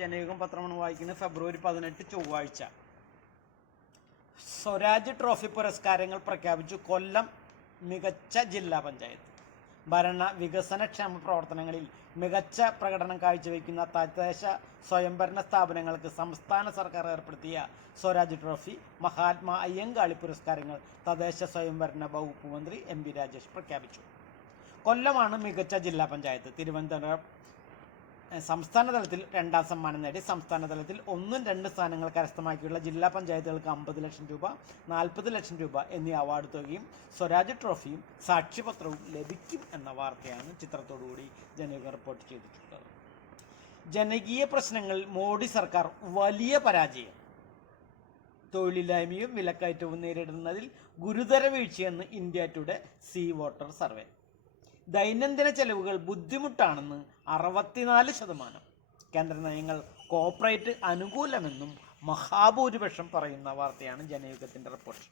ജനയുഗം പത്രമാണ് വായിക്കുന്നത്. ഫെബ്രുവരി 18 ചൊവ്വാഴ്ച. സ്വരാജ് ട്രോഫി പുരസ്കാരങ്ങൾ പ്രഖ്യാപിച്ചു. കൊല്ലം മികച്ച ജില്ലാ പഞ്ചായത്ത്. ഭരണ വികസനക്ഷേമ പ്രവർത്തനങ്ങളിൽ മികച്ച പ്രകടനം കാഴ്ചവെക്കുന്ന തദ്ദേശ സ്വയംഭരണ സ്ഥാപനങ്ങൾക്ക് സംസ്ഥാന സർക്കാർ ഏർപ്പെടുത്തിയ സ്വരാജ് ട്രോഫി, മഹാത്മാ അയ്യങ്കാളി പുരസ്കാരങ്ങൾ തദ്ദേശ സ്വയംഭരണ വകുപ്പ് മന്ത്രി എം പി രാജേഷ് പ്രഖ്യാപിച്ചു. കൊല്ലമാണ് മികച്ച ജില്ലാ പഞ്ചായത്ത്. തിരുവനന്തപുരം സംസ്ഥാന തലത്തിൽ 2ാം സമ്മാനം നേടി. സംസ്ഥാന തലത്തിൽ 1, 2 സ്ഥാനങ്ങൾ കരസ്ഥമാക്കിയുള്ള ജില്ലാ പഞ്ചായത്തുകൾക്ക് 50 ലക്ഷം രൂപ, 40 ലക്ഷം രൂപ എന്നീ അവാർഡ് തുകയും സ്വരാജ് ട്രോഫിയും സാക്ഷ്യപത്രവും ലഭിക്കും എന്ന വാർത്തയാണ് ചിത്രത്തോടുകൂടി ജനയുഗം റിപ്പോർട്ട് ചെയ്തിട്ടുള്ളത്. ജനകീയ പ്രശ്നങ്ങളിൽ മോഡി സർക്കാർ വലിയ പരാജയം. തൊഴിലില്ലായ്മയും വിലക്കയറ്റവും നേരിടുന്നതിൽ ഗുരുതര വീഴ്ചയെന്ന് India today C voter survey. ദൈനംദിന ചെലവുകൾ ബുദ്ധിമുട്ടാണെന്ന് 64%. കേന്ദ്ര നയങ്ങൾ കോർപ്പറേറ്റ് അനുകൂലമെന്നും മഹാഭൂരിപക്ഷം പറയുന്ന വാർത്തയാണ് ജനയുഗത്തിൻ്റെ റിപ്പോർട്ട്.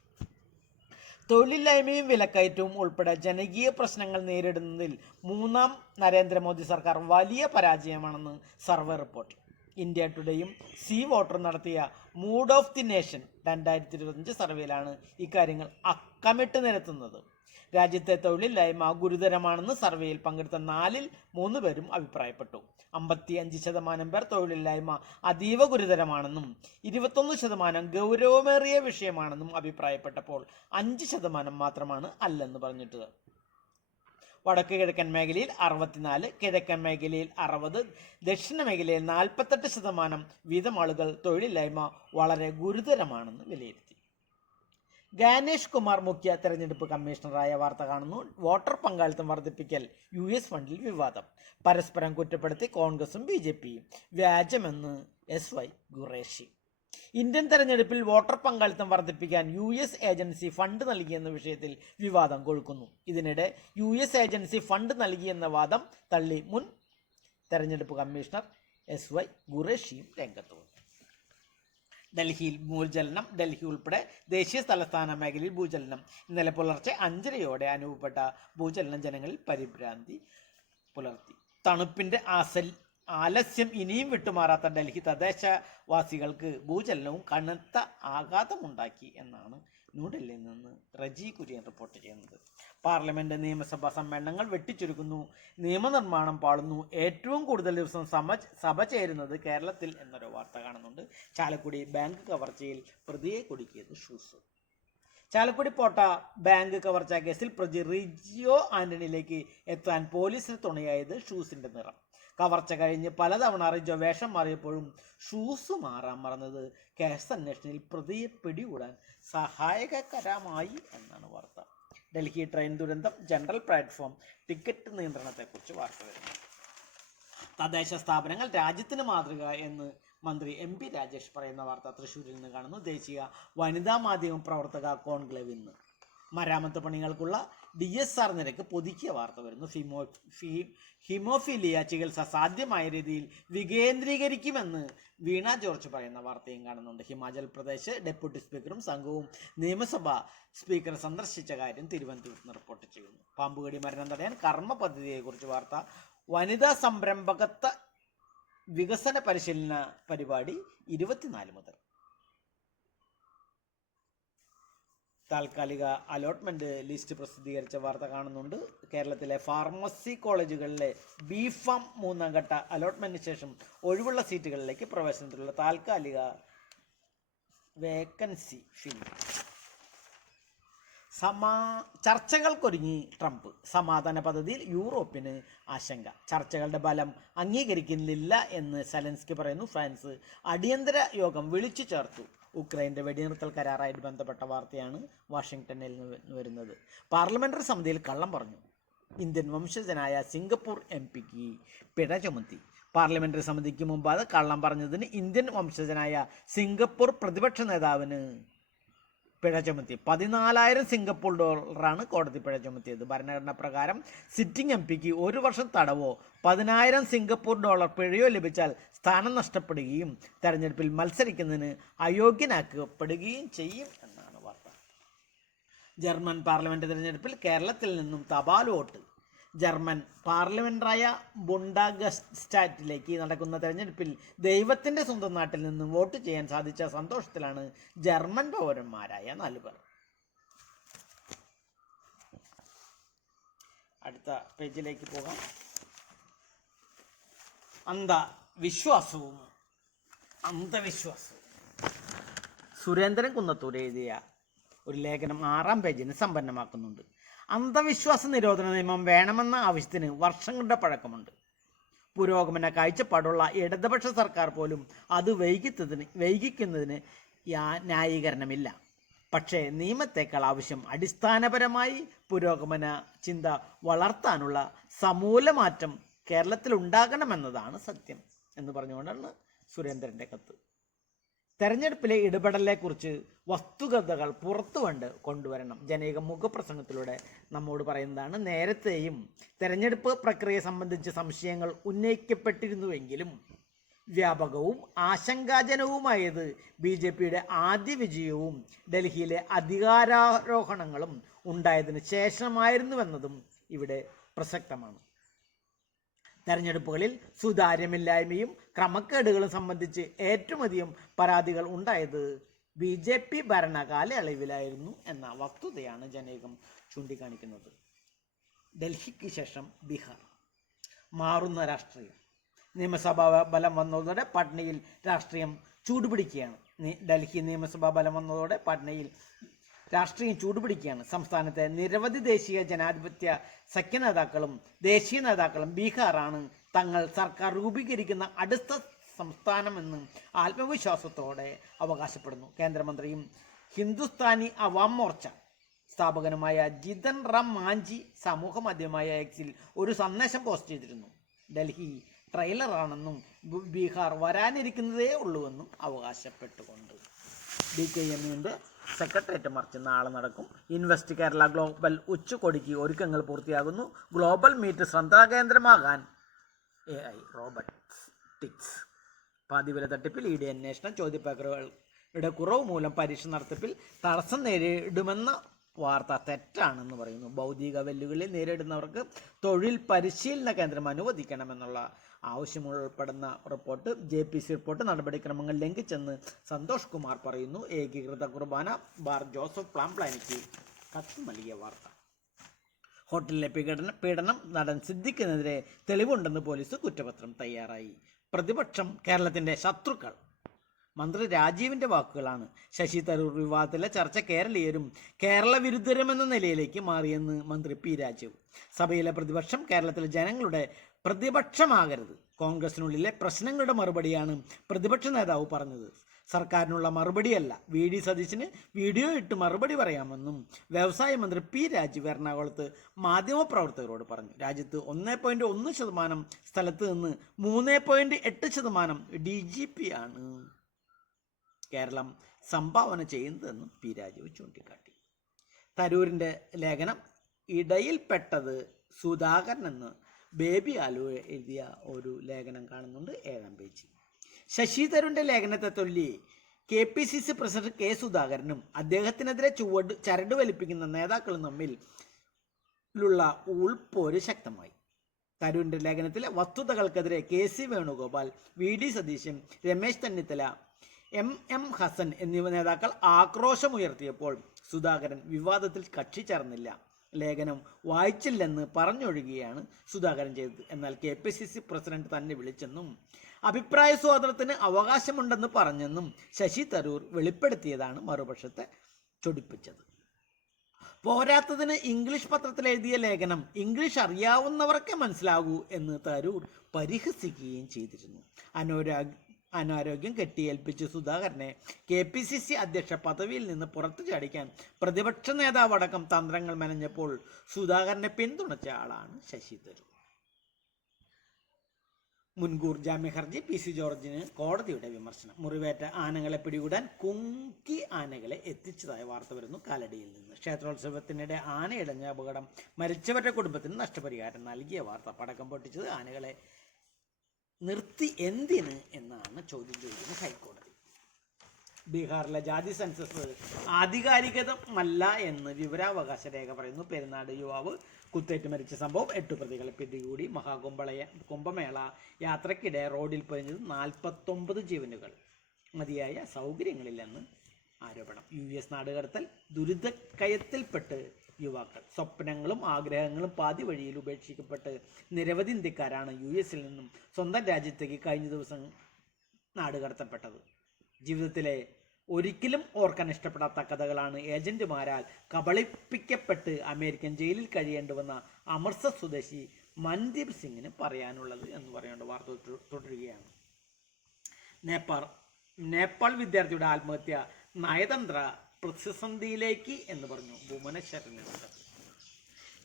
തൊഴിലില്ലായ്മയും വിലക്കയറ്റവും ഉൾപ്പെടെ ജനകീയ പ്രശ്നങ്ങൾ നേരിടുന്നതിൽ 3ാം നരേന്ദ്രമോദി സർക്കാർ വലിയ പരാജയമാണെന്ന് സർവേ റിപ്പോർട്ട്. ഇന്ത്യ ടുഡേയും സീ വോട്ടർ നടത്തിയ മൂഡ് ഓഫ് ദി നേഷൻ 2025 സർവേയിലാണ് ഇക്കാര്യങ്ങൾ അക്കമിട്ട് നിരത്തുന്നത്. രാജ്യത്തെ തൊഴിലില്ലായ്മ ഗുരുതരമാണെന്ന് സർവേയിൽ പങ്കെടുത്ത 4ൽ 3 പേരും അഭിപ്രായപ്പെട്ടു. 55% പേർ തൊഴിലില്ലായ്മ അതീവ ഗുരുതരമാണെന്നും 21% ഗൗരവമേറിയ വിഷയമാണെന്നും അഭിപ്രായപ്പെട്ടപ്പോൾ 5% മാത്രമാണ് അല്ലെന്ന് പറഞ്ഞിട്ടത്. വടക്ക് കിഴക്കൻ മേഖലയിൽ 64, കിഴക്കൻ മേഖലയിൽ 60, ദക്ഷിണ മേഖലയിൽ 48% വീതം ആളുകൾ തൊഴിലില്ലായ്മ വളരെ ഗുരുതരമാണെന്ന് വിലയിരുത്തി. ഗാനേഷ് കുമാർ മുഖ്യ തെരഞ്ഞെടുപ്പ് കമ്മീഷണറായ വാർത്ത കാണുന്നു. വോട്ടർ പങ്കാളിത്തം വർദ്ധിപ്പിക്കൽ US ഫണ്ടിൽ വിവാദം. പരസ്പരം കുറ്റപ്പെടുത്തി കോൺഗ്രസും BJPയും. വ്യാജമെന്ന് SY ഖുറേഷി. ഇന്ത്യൻ തെരഞ്ഞെടുപ്പിൽ വോട്ടർ പങ്കാളിത്തം വർദ്ധിപ്പിക്കാൻ US ഏജൻസി ഫണ്ട് നൽകിയെന്ന വിഷയത്തിൽ വിവാദം കൊഴുക്കുന്നു. ഇതിനിടെ US ഏജൻസി ഫണ്ട് നൽകിയെന്ന വാദം തള്ളി മുൻ തെരഞ്ഞെടുപ്പ് കമ്മീഷണർ SY ഖുറേഷിയും രംഗത്ത് വന്നു. ഡൽഹിയിൽ ഭൂചലനം. ഡൽഹി ഉൾപ്പെടെ ദേശീയ തലസ്ഥാന മേഖലയിൽ ഭൂചലനം. ഇന്നലെ പുലർച്ചെ 5:30 അനുഭവപ്പെട്ട ഭൂചലനം ജനങ്ങളിൽ പരിഭ്രാന്തി പുലർത്തി. തണുപ്പിന്റെ ആലസ്യം ഇനിയും വിട്ടുമാറാത്ത ഡൽഹി തദ്ദേശവാസികൾക്ക് ഭൂചലനവും കനത്ത ആഘാതമുണ്ടാക്കി എന്നാണ് ന്യൂഡൽഹിയിൽ നിന്ന് റജി കുര്യൻ റിപ്പോർട്ട് ചെയ്യുന്നത്. പാർലമെന്റ് നിയമസഭാ സമ്മേളനങ്ങൾ വെട്ടിച്ചുരുക്കുന്നു. നിയമനിർമ്മാണം പാളുന്നു. ഏറ്റവും കൂടുതൽ ദിവസം സഭ ചേരുന്നത് കേരളത്തിൽ എന്നൊരു വാർത്ത കാണുന്നുണ്ട്. ചാലക്കുടി ബാങ്ക് കവർച്ചയിൽ പ്രതിയെ കുടുക്കിയത് ഷൂസ്. ചാലക്കുടി പോട്ട ബാങ്ക് കവർച്ചാ കേസിൽ പ്രതി റിജിയോ ആന്റണിയിലേക്ക് എത്താൻ പോലീസിന് തുണയായത് ഷൂസിന്റെ നിറം. കവർച്ച കഴിഞ്ഞ് പലതവണ റിജോ വേഷം മാറിയപ്പോഴും ഷൂസ് മാറാൻ മറന്നത് കേസ് അന്വേഷണത്തിൽ പ്രതിയെ പിടികൂടാൻ സഹായകരമായി എന്നാണ് വാർത്ത. ഡൽഹി ട്രെയിൻ ദുരന്തം. ജനറൽ പ്ലാറ്റ്ഫോം ടിക്കറ്റ് നിയന്ത്രണത്തെക്കുറിച്ച് വാർത്ത വരുന്നു. തദ്ദേശ സ്ഥാപനങ്ങൾ രാജ്യത്തിന് മാതൃക എന്ന് മന്ത്രി എം പി രാജേഷ് പറയുന്ന വാർത്ത തൃശ്ശൂരിൽ നിന്ന് കാണുന്നു. ദേശീയ വനിതാ മാധ്യമ പ്രവർത്തക കോൺക്ലേവ് ഇന്ന്. മരാമത്ത് പണികൾക്കുള്ള DSR നിരക്ക് പുതുക്കിയ വാർത്ത വരുന്നു. ഹിമോഫീലിയ ചികിത്സ സാധ്യമായ രീതിയിൽ വികേന്ദ്രീകരിക്കുമെന്ന് വീണ ജോർജ് പറയുന്ന വാർത്തയും കാണുന്നുണ്ട്. ഹിമാചൽ പ്രദേശ് ഡെപ്യൂട്ടി സ്പീക്കറും സംഘവും നിയമസഭാ സ്പീക്കർ സന്ദർശിച്ച കാര്യം തിരുവനന്തപുരത്ത് നിന്ന് റിപ്പോർട്ട് ചെയ്യുന്നു. പാമ്പുകടി മരണം തടയാൻ കർമ്മ പദ്ധതിയെക്കുറിച്ച് വാർത്ത. വനിതാ സംരംഭകത്വ വികസന പരിശീലന പരിപാടി 24 മുതൽ. താൽക്കാലിക അലോട്ട്മെന്റ് ലിസ്റ്റ് പ്രസിദ്ധീകരിച്ച വാർത്ത കാണുന്നുണ്ട്. കേരളത്തിലെ ഫാർമസി കോളേജുകളിലെ B.Pharm 3ാം ഘട്ട അലോട്ട്മെന്റിന് ശേഷം ഒഴിവുള്ള സീറ്റുകളിലേക്ക് പ്രവേശനത്തിലുള്ള താൽക്കാലിക വേക്കൻസി ഫിൽ. ചർച്ചകൾക്കൊരുങ്ങി ട്രംപ്. സമാധാന പദ്ധതിയിൽ യൂറോപ്പിന് ആശങ്ക. ചർച്ചകളുടെ ഫലം അംഗീകരിക്കുന്നില്ല എന്ന് സെലൻസ്കി പറയുന്നു. ഫ്രാൻസ് അടിയന്തര യോഗം വിളിച്ചു ചേർത്തു. ഉക്രൈൻ്റെ വെടിനിർത്തൽ കരാറായിട്ട് ബന്ധപ്പെട്ട വാർത്തയാണ് വാഷിംഗ്ടണിൽ നിന്ന് വരുന്നത്. പാർലമെന്ററി സമിതിയിൽ കള്ളം പറഞ്ഞു. ഇന്ത്യൻ വംശജനായ സിംഗപ്പൂർ MP പിഴ ചുമത്തി. പാർലമെന്ററി സമിതിക്ക് മുമ്പാതെ കള്ളം പറഞ്ഞതിന് ഇന്ത്യൻ വംശജനായ സിംഗപ്പൂർ പ്രതിപക്ഷ നേതാവിന് പിഴ ചുമത്തി. 14,000 സിംഗപ്പൂർ ഡോളറാണ് കോടതി പിഴ ചുമത്തിയത്. ഭരണഘടന പ്രകാരം സിറ്റിംഗ് MP 1 വർഷം തടവോ 10,000 സിംഗപ്പൂർ ഡോളർ പിഴയോ ലഭിച്ചാൽ സ്ഥാനം നഷ്ടപ്പെടുകയും തെരഞ്ഞെടുപ്പിൽ മത്സരിക്കുന്നതിന് അയോഗ്യനാക്കപ്പെടുകയും ചെയ്യും എന്നാണ് വാർത്ത. ജർമ്മൻ പാർലമെന്റ് തിരഞ്ഞെടുപ്പിൽ കേരളത്തിൽ നിന്നും തപാൽ വോട്ട്. ജർമ്മൻ പാർലമെന്ററായ ബുണ്ടാഗസ്റ്റാറ്റിലേക്ക് നടക്കുന്ന തെരഞ്ഞെടുപ്പിൽ ദൈവത്തിൻ്റെ സ്വന്തം നാട്ടിൽ നിന്ന് വോട്ട് ചെയ്യാൻ സാധിച്ച സന്തോഷത്തിലാണ് ജർമ്മൻ പൗരന്മാരായ 4 പേർ. അടുത്ത പേജിലേക്ക് പോകാം. അന്ധവിശ്വാസവും സുരേന്ദ്രൻ കുന്നത്തൂർ എഴുതിയ ഒരു ലേഖനം 6-ാം പേജിന് സമ്പന്നമാക്കുന്നുണ്ട്. അന്ധവിശ്വാസ നിരോധന നിയമം വേണമെന്ന ആവശ്യത്തിന് വർഷങ്ങളുടെ പഴക്കമുണ്ട്. പുരോഗമന കാഴ്ചപ്പാടുള്ള ഇടതുപക്ഷ സർക്കാർ പോലും അത് വൈകിക്കുന്നതിന് ന്യായീകരണമില്ല. പക്ഷേ നിയമത്തേക്കാൾ ആവശ്യം അടിസ്ഥാനപരമായി പുരോഗമന ചിന്ത വളർത്താനുള്ള സമൂലമാറ്റം കേരളത്തിൽ ഉണ്ടാകണമെന്നതാണ് സത്യം എന്ന് പറഞ്ഞുകൊണ്ടാണ് സുരേന്ദ്രൻ്റെ കത്ത്. തെരഞ്ഞെടുപ്പിലെ ഇടപെടലിനെക്കുറിച്ച് വസ്തുതകൾ പുറത്തു കൊണ്ടുവരണം. ജനകീയ മുഖപ്രസംഗത്തിലൂടെ നമ്മോട് പറയുന്നതാണ്. നേരത്തെയും തെരഞ്ഞെടുപ്പ് പ്രക്രിയ സംബന്ധിച്ച് സംശയങ്ങൾ ഉന്നയിക്കപ്പെട്ടിരുന്നുവെങ്കിലും വ്യാപകവും ആശങ്കാജനകവുമായത് BJPയുടെ ആദ്യ വിജയവും ഡൽഹിയിലെ അധികാരാരോഹണങ്ങളും ഉണ്ടായതിനു ശേഷമായിരുന്നുവെന്നതും ഇവിടെ പ്രസക്തമാണ്. തെരഞ്ഞെടുപ്പുകളിൽ സുതാര്യമില്ലായ്മയും ക്രമക്കേടുകളും സംബന്ധിച്ച് ഏറ്റവും അധികം പരാതികൾ ഉണ്ടായത് BJP ഭരണകാലയളവിലായിരുന്നു എന്ന വസ്തുതയാണ് ജനകം ചൂണ്ടിക്കാണിക്കുന്നത്. ഡൽഹിക്ക് ശേഷം ബീഹാർ. മാറുന്ന രാഷ്ട്രീയം. നിയമസഭാ ബലം വന്നതോടെ പാട്നയിൽ രാഷ്ട്രീയം ചൂടുപിടിക്കുകയാണ്. ഡൽഹി നിയമസഭാ ബലം വന്നതോടെ പാട്നയിൽ രാഷ്ട്രീയം ചൂടുപിടിക്കുകയാണ്. സംസ്ഥാനത്തെ നിരവധി ദേശീയ ജനാധിപത്യ സഖ്യ നേതാക്കളും ദേശീയ നേതാക്കളും ബീഹാറാണ് തങ്ങൾ സർക്കാർ രൂപീകരിക്കുന്ന അടുത്ത സംസ്ഥാനമെന്ന് ആത്മവിശ്വാസത്തോടെ അവകാശപ്പെടുന്നു. കേന്ദ്രമന്ത്രിയും ഹിന്ദുസ്ഥാനി അവാം മോർച്ച സ്ഥാപകനുമായ ജിതൻ റാം മാഞ്ചി സമൂഹ മാധ്യമമായ എക്സിൽ ഒരു സന്ദേശം പോസ്റ്റ് ചെയ്തിരുന്നു. ഡൽഹി ട്രെയിലറാണെന്നും ബീഹാർ വരാനിരിക്കുന്നതേ ഉള്ളൂവെന്നും അവകാശപ്പെട്ടുകൊണ്ട്. DKMന്റെ സെക്രട്ടേറിയറ്റ് മാർച്ച് നാളെ നടക്കും. ഇൻവെസ്റ്റ് കേരള ഗ്ലോബൽ ഉച്ചകോടിക്ക് ഒരുക്കങ്ങൾ പൂർത്തിയാകുന്നു. ഗ്ലോബൽ മീറ്റ് ശ്രദ്ധാകേന്ദ്രമാകാൻ AI റോബോട്ടിക്സ്. പാതിവില തട്ടിപ്പിൽ ED അന്വേഷണം. ചോദ്യപേപ്പറുകളുടെ കുറവ് മൂലം പരീക്ഷ നടത്തിപ്പിൽ തടസ്സം നേരിടുമെന്ന വാർത്ത തെറ്റാണെന്ന് പറയുന്നു. ഭൗതിക വെല്ലുവിളി നേരിടുന്നവർക്ക് തൊഴിൽ പരിശീലന കേന്ദ്രം അനുവദിക്കണമെന്നുള്ള ആവശ്യം ഉൾപ്പെടുന്ന റിപ്പോർട്ട് JPC റിപ്പോർട്ട് നടപടിക്രമങ്ങൾ ലംഘിച്ചെന്ന് സന്തോഷ് കുമാർ പറയുന്നു. ഏകീകൃത കുർബാന ബാർ ജോസഫ് പ്ലാംപ്ലാനിക്ക് കത്ത് നൽകിയ വാർത്ത. ഹോട്ടലിലെ പീഡനം നടൻ സിദ്ദിഖിനെതിരെ തെളിവുണ്ടെന്ന് പോലീസ് കുറ്റപത്രം തയ്യാറായി. പ്രതിപക്ഷം കേരളത്തിൻ്റെ ശത്രുക്കൾ. മന്ത്രി രാജീവിൻ്റെ വാക്കുകളാണ്. ശശി തരൂർ വിവാദത്തിലെ ചർച്ച കേരളീയരും കേരള വിരുദ്ധരുമെന്ന നിലയിലേക്ക് മാറിയെന്ന് മന്ത്രി P. രാജീവ്. സഭയിലെ പ്രതിപക്ഷം കേരളത്തിലെ ജനങ്ങളുടെ പ്രതിപക്ഷമാകരുത്. കോൺഗ്രസിനുള്ളിലെ പ്രശ്നങ്ങളുടെ മറുപടിയാണ് പ്രതിപക്ഷ നേതാവ് പറഞ്ഞത്. സർക്കാരിനുള്ള മറുപടിയല്ല. VD സതീശന് വീഡിയോ ഇട്ട് മറുപടി പറയാമെന്നും വ്യവസായ മന്ത്രി P. രാജീവ് എറണാകുളത്ത് മാധ്യമപ്രവർത്തകരോട് പറഞ്ഞു. രാജ്യത്ത് 1.1% സ്ഥലത്ത് നിന്ന് 3.8% DGP ആണ് കേരളം സംഭാവന ചെയ്യുന്നതെന്നും P. രാജീവ് ചൂണ്ടിക്കാട്ടി. തരൂരിൻ്റെ ലേഖനം ഇടയിൽപ്പെട്ടത് സുധാകരൻ എന്ന് ബേബി ആലുവ എഴുതിയ ഒരു ലേഖനം കാണുന്നുണ്ട് 7-ാം പേജിൽ. ശശി തരൂരിൻ്റെ ലേഖനത്തെ ചൊല്ലി KPCC പ്രസിഡന്റ് K. സുധാകരനും അദ്ദേഹത്തിനെതിരെ ചരട് വലിപ്പിക്കുന്ന നേതാക്കളും തമ്മിലുള്ള ഉൾപ്പോര് ശക്തമായി. തരൂരിൻ്റെ ലേഖനത്തിലെ വസ്തുതകൾക്കെതിരെ KC Venugopal, VD Satheesan, Ramesh Chennithala, MM Hasan എന്നിവ നേതാക്കൾ ആക്രോശമുയർത്തിയപ്പോൾ സുധാകരൻ വിവാദത്തിൽ കക്ഷി ചേർന്നില്ല. ലേഖനം വായിച്ചില്ലെന്ന് പറഞ്ഞൊഴുകുകയാണ് സുധാകരൻ ചെയ്തത്. എന്നാൽ KPCC പ്രസിഡന്റ് തന്നെ വിളിച്ചെന്നും അഭിപ്രായ സ്വാതന്ത്ര്യത്തിന് അവകാശമുണ്ടെന്ന് പറഞ്ഞെന്നും ശശി തരൂർ വെളിപ്പെടുത്തിയതാണ് മറുപക്ഷത്തെ ചൊടിപ്പിച്ചത്. പോരാത്തതിന് ഇംഗ്ലീഷ് പത്രത്തിൽ എഴുതിയ ലേഖനം ഇംഗ്ലീഷ് അറിയാവുന്നവർക്കേ മനസ്സിലാകൂ എന്ന് തരൂർ പരിഹസിക്കുകയും ചെയ്തിരുന്നു. അനാരോഗ്യം കെട്ടിയേൽപ്പിച്ച് സുധാകരനെ KPCC അധ്യക്ഷ പദവിയിൽ നിന്ന് പുറത്തു ചാടിക്കാൻ പ്രതിപക്ഷ നേതാവടക്കം തന്ത്രങ്ങൾ മെനഞ്ഞപ്പോൾ സുധാകരനെ പിന്തുണച്ച ആളാണ് ശശി തരൂർ. മുൻകൂർ ജാമ്യ ഹർജി PC ജോർജിന് കോടതിയുടെ വിമർശനം. മുറിവേറ്റ ആനകളെ പിടികൂടാൻ കുങ്കി ആനകളെ എത്തിച്ചതായ വാർത്ത വരുന്നു കാലടിയിൽ നിന്ന്. ക്ഷേത്രോത്സവത്തിനിടെ ആനയിടഞ്ഞ അപകടം മരിച്ചവരുടെ കുടുംബത്തിന് നഷ്ടപരിഹാരം നൽകിയ വാർത്ത. പടക്കം പൊട്ടിച്ചത് ആനകളെ നിർത്തി എന്തിന് എന്നാണ് ചോദ്യം ചോദിക്കുന്നത് ഹൈക്കോടതി. ബീഹാറിലെ ജാതി സെൻസസ് ആധികാരികമല്ല എന്ന് വിവരാവകാശ രേഖ പറയുന്നു. പെരുന്നാട് യുവാവ് കുത്തേറ്റ് മരിച്ച സംഭവം 8 പ്രതികളെ പിടികൂടി. കുംഭമേള യാത്രക്കിടെ റോഡിൽ പൊരിഞ്ഞത് 49 ജീവനുകൾ. മതിയായ സൗകര്യങ്ങളില്ലെന്ന് ആരോപണം. US നാടുകടത്തൽ ദുരിതക്കയത്തിൽപ്പെട്ട് യുവാക്കൾ. സ്വപ്നങ്ങളും ആഗ്രഹങ്ങളും പാതി വഴിയിൽ ഉപേക്ഷിക്കപ്പെട്ട് നിരവധി ഇന്ത്യക്കാരാണ് US-ൽ നിന്നും സ്വന്തം രാജ്യത്തേക്ക് കഴിഞ്ഞ ദിവസം നാടുകടത്തപ്പെട്ടത്. ജീവിതത്തിലെ ഒരിക്കലും ഓർക്കാൻ ഇഷ്ടപ്പെടാത്ത കഥകളാണ് ഏജന്റുമാരാൽ കബളിപ്പിക്കപ്പെട്ട് അമേരിക്കൻ ജയിലിൽ കഴിയേണ്ടി വന്ന അമൃത്സർ സ്വദേശി മൻദീപ് സിംഗിന് പറയാനുള്ളത് എന്ന് പറയുന്നത്. വാർത്ത തുടരുകയാണ്. നേപ്പാൾ വിദ്യാർത്ഥിയുടെ ആത്മഹത്യ നയതന്ത്ര പ്രതിസന്ധിയിലേക്ക് എന്ന് പറഞ്ഞു ഭുവനേശ്വറിനുണ്ട്.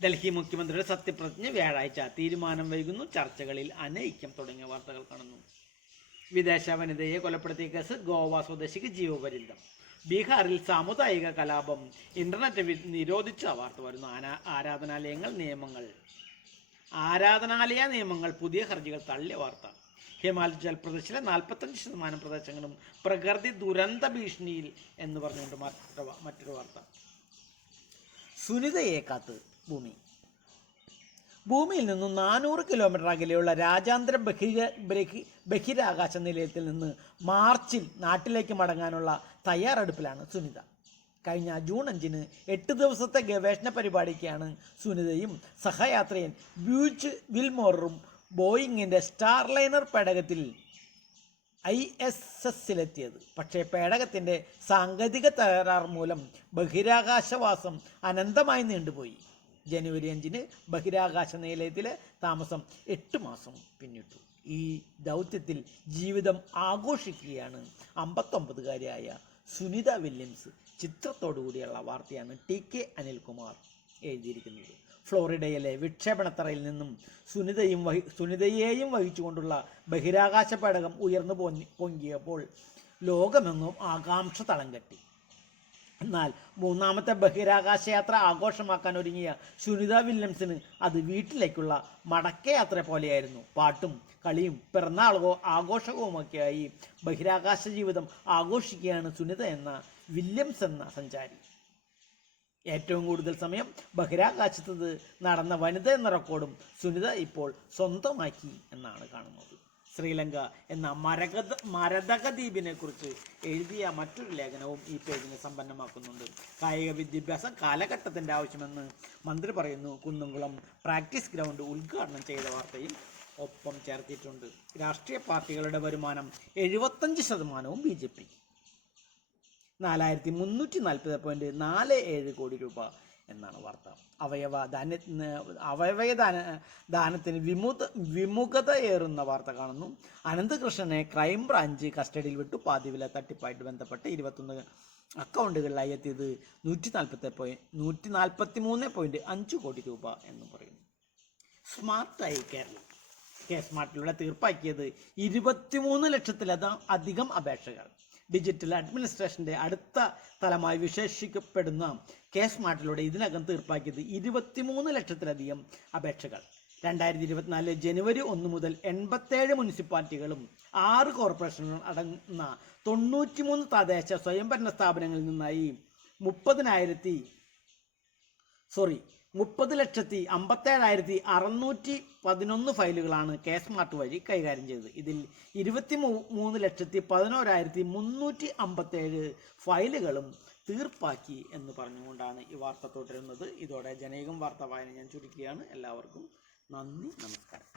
ഡൽഹി മുഖ്യമന്ത്രിയുടെ സത്യപ്രതിജ്ഞ വ്യാഴാഴ്ച. തീരുമാനം വൈകുന്നു. ചർച്ചകളിൽ അനൈക്യം തുടങ്ങിയ വാർത്തകൾ കാണുന്നു. വിദേശ വനിതയെ കൊലപ്പെടുത്തിയ കേസ്. ഗോവ സ്വദേശിക്ക് ജീവപര്യന്തം. ബീഹാറിൽ സാമുദായിക കലാപം. ഇന്റർനെറ്റ് നിരോധിച്ച വാർത്ത വരുന്നു. ആരാധനാലയ നിയമങ്ങൾ പുതിയ ഹർജികൾ തള്ളിയ വാർത്ത. ഹിമാചൽ പ്രദേശിലെ 45% പ്രദേശങ്ങളും പ്രകൃതി ദുരന്ത ഭീഷണിയിൽ എന്ന് പറഞ്ഞുകൊണ്ട് മറ്റൊരു വാർത്ത. സുനിതയെ കാത്ത് ഭൂമി. ഭൂമിയിൽ നിന്നും 400 കിലോമീറ്റർ അകലെയുള്ള രാജ്യാന്തര ബഹിരാകാശ നിലയത്തിൽ നിന്ന് മാർച്ചിൽ നാട്ടിലേക്ക് മടങ്ങാനുള്ള തയ്യാറെടുപ്പിലാണ് സുനിത. കഴിഞ്ഞ ജൂൺ 5-ന് 8 ദിവസത്തെ ഗവേഷണ പരിപാടിക്കാണ് സുനിതയും സഹയാത്രികൻ ബ്യൂച്ച് വിൽമോറും ബോയിങ്ങിൻ്റെ സ്റ്റാർലൈനർ പേടകത്തിൽ ISS-ലെത്തിയത്. പക്ഷേ പേടകത്തിൻ്റെ സാങ്കേതിക തകരാർ മൂലം ബഹിരാകാശവാസം അനന്തമായി നീണ്ടുപോയി. ജനുവരി 5-ന് ബഹിരാകാശ നിലയത്തിലെ താമസം 8 മാസം പിന്നിട്ടു. ഈ ദൗത്യത്തിൽ ജീവിതം ആഘോഷിക്കുകയാണ് 59-കാരിയായ സുനിത വില്യംസ്. ചിത്രത്തോടുകൂടിയുള്ള വാർത്തയാണ് TK അനിൽകുമാർ എഴുതിയിരിക്കുന്നത്. ഫ്ലോറിഡയിലെ വിക്ഷേപണത്തറയിൽ നിന്നും സുനിതയെയും വഹിച്ചുകൊണ്ടുള്ള ബഹിരാകാശ പേടകം ഉയർന്നു പൊങ്ങിയപ്പോൾ ലോകമെങ്ങും ആകാംക്ഷ തളം കെട്ടി. എന്നാൽ 3ാമത്തെ ബഹിരാകാശ യാത്ര ആഘോഷമാക്കാൻ ഒരുങ്ങിയ സുനിത വില്യംസിന് അത് വീട്ടിലേക്കുള്ള മടക്കയാത്ര പോലെയായിരുന്നു. പാട്ടും കളിയും പിറന്നാളോ ആഘോഷവുമൊക്കെയായി ബഹിരാകാശ ജീവിതം ആഘോഷിക്കുകയാണ് സുനിത എന്ന വില്യംസ് എന്ന സഞ്ചാരി. ഏറ്റവും കൂടുതൽ സമയം ബഹിരാകാശത്ത് നടന്ന വനിത എന്ന റെക്കോർഡും സുനിത ഇപ്പോൾ സ്വന്തമാക്കി എന്നാണ് കാണുന്നത്. ശ്രീലങ്ക എന്ന മരതക ദ്വീപിനെ കുറിച്ച് എഴുതിയ മറ്റൊരു ലേഖനവും ഈ പേജിനെ സമ്പന്നമാക്കുന്നുണ്ട്. കായിക വിദ്യാഭ്യാസം കാലഘട്ടത്തിൻ്റെ ആവശ്യമെന്ന് മന്ത്രി പറയുന്നു. കുന്നംകുളം പ്രാക്ടീസ് ഗ്രൗണ്ട് ഉദ്ഘാടനം ചെയ്ത വാർത്തയും ഒപ്പം ചേർത്തിട്ടുണ്ട്. രാഷ്ട്രീയ പാർട്ടികളുടെ വരുമാനം 75% BJP. 4340.47 കോടി രൂപ എന്നാണ് വാർത്ത. അവയവദാനത്തിന് വിമുഖതയേറുന്ന വാർത്ത കാണുന്നു. അനന്തകൃഷ്ണനെ ക്രൈംബ്രാഞ്ച് കസ്റ്റഡിയിൽ വിട്ടു. പാതിവില തട്ടിപ്പായിട്ട് ബന്ധപ്പെട്ട് 21 അക്കൗണ്ടുകളിലായി എത്തിയത് 143.5 കോടി രൂപ എന്ന് പറയുന്നു. സ്മാർട്ടായി കേരളം. സ്മാർട്ടിലൂടെ തീർപ്പാക്കിയത് 23 ലക്ഷത്തിലധികം അപേക്ഷകൾ. ഡിജിറ്റൽ അഡ്മിനിസ്ട്രേഷൻ്റെ അടുത്ത തലമായി വിശേഷിക്കപ്പെടുന്ന സ്മാർട്ടിലൂടെ ഇതിനകം തീർപ്പാക്കിയത് 23 ലക്ഷത്തിലധികം അപേക്ഷകൾ. 2024 ജനുവരി 1 മുതൽ 87 മുനിസിപ്പാലിറ്റികളും 6 കോർപ്പറേഷനുകളും അടങ്ങുന്ന 93 തദ്ദേശ സ്വയംഭരണ സ്ഥാപനങ്ങളിൽ നിന്നായി 30,57,611 ഫയലുകളാണ് സ്മാർട്ട് വഴി കൈകാര്യം ചെയ്തത്. ഇതിൽ 23,11,357 ഫയലുകളും തീർപ്പാക്കി എന്ന് പറഞ്ഞുകൊണ്ടാണ് ഈ വാർത്ത തുടരുന്നത്. ഇതോടെ ജനയുഗം വാർത്ത വായന ഞാൻ ചുരുക്കുകയാണ്. എല്ലാവർക്കും നന്ദി, നമസ്കാരം.